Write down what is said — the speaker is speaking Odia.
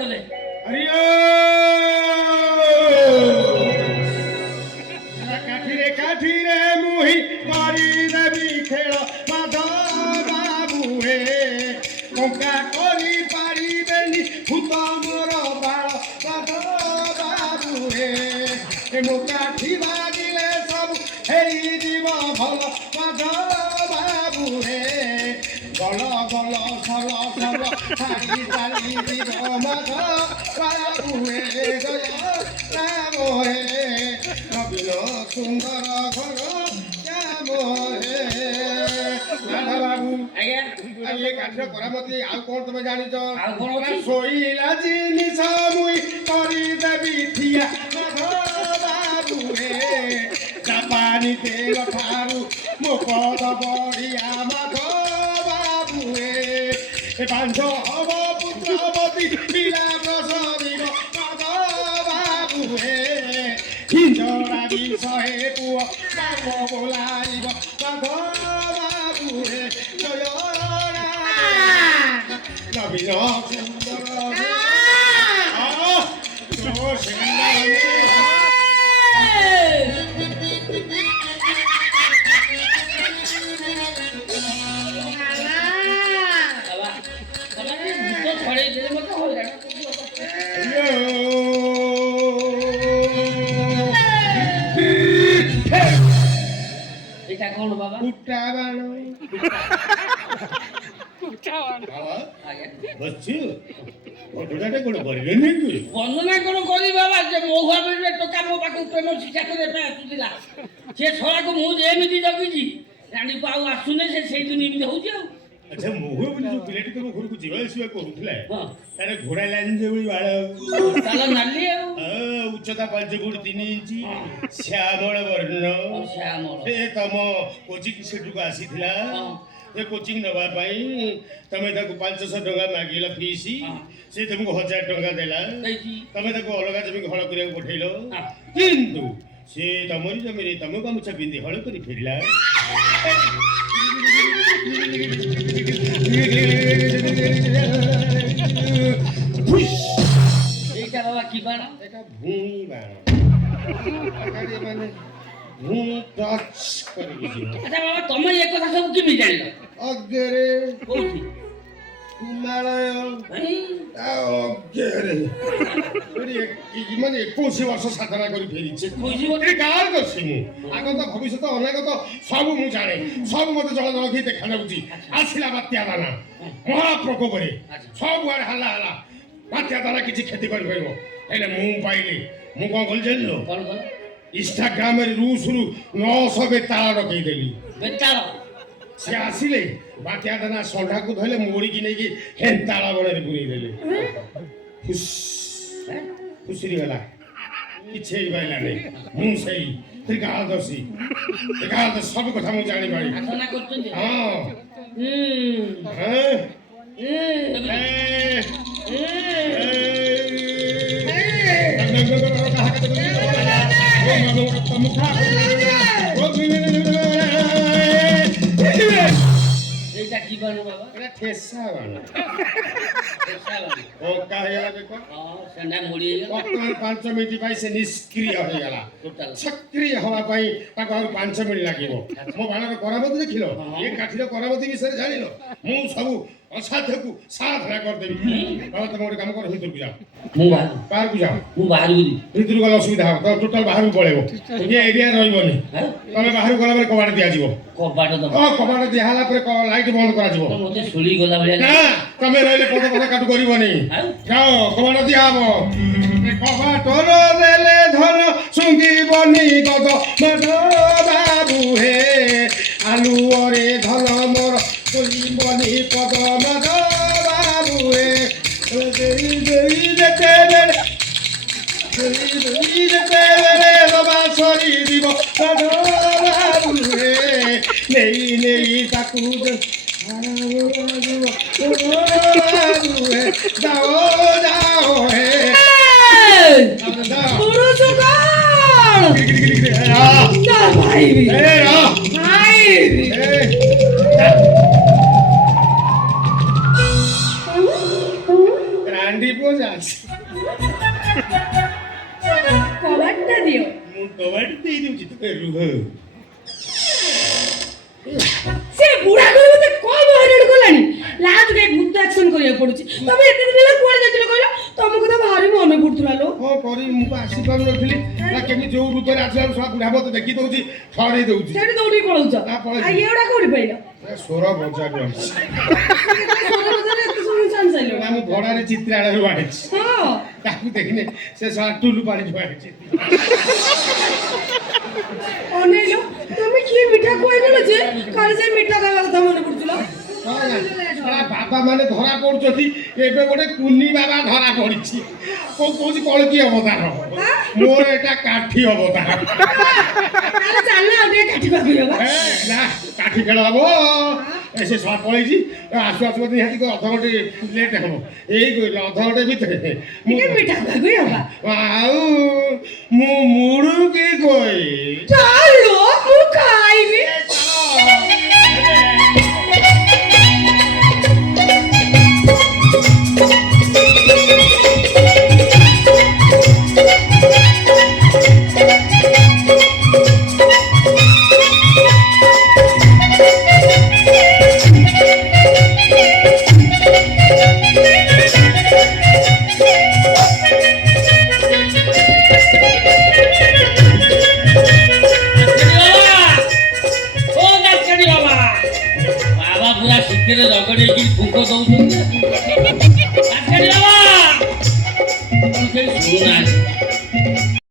গলে কাঠিরে মুহি পারি দেবী খেল মাধব বাবু হে টঙ্কা করি পারিবেনি ভূত মোর বাଳ মাধব বাবু হে ମୋ କାଠି ବାଜିଲେ ସବୁ ହେଇଯିବ ଭଲ ମାଧବ ବାବୁ হে ଗଲ ଗଲ ସଲ ସଲ ଛାଡ଼ି ଚାଲିଯିବ ମାଧବ ବାବୁ হে ଜୟ ରାମ হে ନବୀନ ସୁନ୍ଦର ଘର ରାମ হে ବାବୁ ଆଜ୍ଞା ଇଏ କାଠିର କରାମତି ଆଉ କଣ ତମେ ଜାଣିଛ ଆଉ କଣ ଅଛି? ଶୋଇଲା ଜିନିଷ ମୁଇଁ କରିଦେବି ଠିଆ ପାଣି ତେଲ ଠାରୁ ମୋ ପଦ ବଢିଆ ମାଧ ବାବୁ ବାଞ୍ଝ ହବ ପୁତ୍ରବତୀ ପିଲା ପ୍ରସବିବ ମାଧ ବାବୁ ହିଞ୍ଜରା ବି ଶହେ ପୁଅ ବାପ ବୋଲାଇବ ମାଧ ବାବୁ ଜୟ ନବୀନ ସୁନ୍ଦର এটা কোন বাবা কুটা বাণ বসছু ঘটনাটা কোন করিবে নাকি বন্দনা কোন করি বাবা যে মহুয়া বেড়ে টোকা ମୋ ପାଖକୁ ପ୍ରେମ ଶିକ୍ଷା କରିବା ପାଇଁ ଆସୁଥିଲା ସେ ଛଡ଼ାକୁ ମୁଁ ଯେମିତି ଜଗିଛି ରାଣୀକୁ ଆଉ ଆସୁନି ସେ ସେଇଦିନ ଏମିତି ହଉଛି ଆଉ ଆଚ୍ଛା ମହୁଆ ବୋଲି ଯୋଉ ପିଲାଟି ତମ ଘରକୁ ଯିବା ଆସିବା କରୁଥିଲା ହଁ ତାର ଘୋଡ଼ା ଲାଇନ ଯେଭଳି ବାଳ ତାଲ ନାଲି ଆଉ ଉଚ୍ଚତା 5 ଫୁଟ 3 ଇଞ୍ଚ ଶ୍ୟାମଳ ବର୍ଣ୍ଣ ଶ୍ୟାମଳ ସେ ତମ କୋଚିଂ ସେଠୁକୁ ଆସିଥିଲା ଏ କୋଚିଂ ନେବା ପାଇଁ ତମେ ତାକୁ 500 ଟଙ୍କା ମାଗିଲ ଫିସ୍ ସେ ତମକୁ 1000 ଟଙ୍କା ଦେଲା ତମେ ତାକୁ ଅଲଗା ଜମିକୁ ହଳ କରିବାକୁ ପଠେଇଲ କିନ୍ତୁ ସେ ତମରି ଜମିରେ ତମ ଗାମୁଛା ପିନ୍ଧି ହଳ କରି ଫେରିଲା এইটা বাবা কি বাণ এটা ভূমি বাণ মানে ভূমি টচ করে আচ্ছা বাবা তুমি এই কথা সব কেମିତି জাଣିଲ ଅଗରେ କୋଉଠି ହିମାଳୟ ଅଗରେ ମାନେ 21 ବର୍ଷ ସାଧନା କରି ଫେରିଛି ଗାଁ ଦର୍ଶି ମୁଁ ଆଗତ ଭବିଷ୍ୟତ ଅନାଗତ ସବୁ ମୁଁ ଜାଣେ ସବୁ ମତେ ଜଳ ଜଳଖି ଦେଖା ଯାଉଛି ଆସିଲା ବାତ୍ୟା ଦାନା ମହାପ୍ରକୋପରେ ସବୁଆଡେ ହାଲା ହାଲା ବାତ୍ୟା ଦାନା କିଛି କ୍ଷତି କରିପାରିବ ହେଲେ ମୁଁ ପାଇଲି ମୁଁ କଣ କଲି ଜାଣିଲ ଇନଷ୍ଟାଗ୍ରାମରେ ରୁଷରୁ 900 ବେତାଳ ଡକେଇଦେଲି ବେତାଳ ସେ ଆସିଲେ ବାତ୍ୟା ଦାନା ଷଣ୍ଢାକୁ ଧଇଲେ ମୋଡ଼ିକି ନେଇକି ହେନ୍ତାଳ ବଣରେ ପୁରେଇ ଦେଲେ ଖୁସିରି ଗଲା କିଛି ହେଇପାରିଲାନି ମୁଁ ସେଇ ତ୍ରିକାଳଦର୍ଶୀ ସବୁ କଥା ମୁଁ ଜାଣିପାରି ହଁ এইটা কি বাণ বাবা এটা ঠেসা বাণ ও কাহিলা দেখো সেনা মুড়ি ବର୍ତ୍ତମାନ 5 ମିନିଟ୍ ପାଇଁ ସେ ନିଷ୍କ୍ରିୟ ହେଇଗଲା ସକ୍ରିୟ ହେବା ପାଇଁ ତାକୁ ଆଉ 5 ମିନିଟ୍ ଲାଗିବ ମୋ ବାଣର କରାମତି ଦେଖିଲ ଏ କାଠିର କରାମତି ବିଷୟରେ ଜାଣିଲ ମୁଁ ସବୁ ଅସାଧ୍ୟକୁ ସାଧନା କରିଦେବି ବାବା ତମେ ଗୋଟେ କାମ କର ଭିତରକୁ ଯାଅ ମୁଁ ବାହାରକୁ ଯାଅ ମୁଁ ବାହାରକୁ ଯିବି ଭିତରକୁ ଗଲେ ଅସୁବିଧା ହବ ତମେ ଟୋଟାଲ ବାହାରକୁ ପଳେଇବ ଏ ଏରିଆ ରହିବନି ତମେ ବାହାରକୁ ଗଲା ପରେ କବାଟ ଦିଆଯିବ କବାଟ ଦବ କବାଟ ଦିଆ ହେଲା ପରେ ଲାଇଟ୍ ବନ୍ଦ କରାଯିବ ମତେ ଶୁଳି ଗଲା ଭଳିଆ ନା ତମେ ରହିଲେ ପଦ କାଟୁ କରିବନି ଯାଅ କବାଟ ଦିଆହବ କବାଟର ଦେଲେ ଧନ ଶୁଙ୍ଘିବନି ଗଦ ବାବୁ হে ଆଲୁଅରେ ଧନ ମୋର ଶୁଣିବନି ପଦ ବାବୁ হে ସରିଯିବ ବାବୁ হে ନେଇ ନେଇ ତାକୁ যাও যাও হে ରାଣ୍ଡି ପୁଅ ଯାଉଛି କବାଟଟା ଦିଅ। ମୁଁ କବାଟ ଦେଇ ଦେଉଛି ତମେ ରୁହ ସେ ବୁଢା କରି ମତେ କଣ ହଇରାଣ କଲାଣି ଲାଷ୍ଟ କେ ଭୂତ ଆକ୍ସନ କରିବାକୁ ପଡୁଛି। ତମେ ଏତେ ଦିନ ହେଲା କୁଆଡେ ଯାଇଥିଲ କହିଲ? ତମ କଥା ଭାରି ମନେ ପଡୁଥିଲା ଲୋ। କଣ କରିବି ମୁଁ ଆସିପାରୁନଥିଲି ନା କେମିତି ଯୋଉ ରୂପରେ ଆସିଲା ବେଳକୁ ବୁଢା ମତେ ଦେଖି ଦଉଛି ଥରେଇ ଦଉଛି ସେଠି ଦୌଡ଼ିକି ପଳଉଛ। ନା, ପଳେଇଛି। ଆଉ ଏଗୁଡା କୋଉଠି ପାଇଲ? ସ୍ୱର ବଜାରୁ ଆଣିଛି ଏତେ ସବୁ ଚାନ୍ସ ଆଇଲ। ନା ମୁଁ ଭଡାରେ ଚିତ୍ରାଳୟରୁ ଆଣିଛି ହଁ ତାକୁ ଦେଖିନେ ସେ ଶଳା ଟୁଲୁ ପାଣି ଆଣିଛି ଅନେଇଲ ତମେ କିଏ ମିଠା ଖୁଆଇଦେଲ ଯେ କାଲି ସେ ମିଠା ଖାଇବା କଥା ମନେ ପଡୁଥିଲା। ବାବା ମାନେ ଧରା ପଡୁଛନ୍ତି ଏବେ ଗୋଟେ କୁନି ବାବା ଧରା ପଡିଛି କହୁଛି କଳକି ଅବତାର ମୋର ଏଟା କାଠି ଅବତାର ତାହେଲେ ଚାଲ ଆଉ ଟିକେ କାଠି ପାଖକୁ ଯିବା। ନା କାଠି ଖେଳ ହବ ସେ ଶଳା ପଳେଇଛି ଆସୁ ଆସୁ ବୋଧେ ନିହାତି ଅଧଘଣ୍ଟେ ଲେଟ୍ ହବ ଏଇ କହିଲେ ଅଧଘଣ୍ଟେ ଭିତରେ ଟିକେ ମିଠା ପାଖକୁ ଯିବା। ଆଉ ମୁଁ ମୁଡୁ କି କହି ଚାଲ ମୁଁ ଖାଇବି।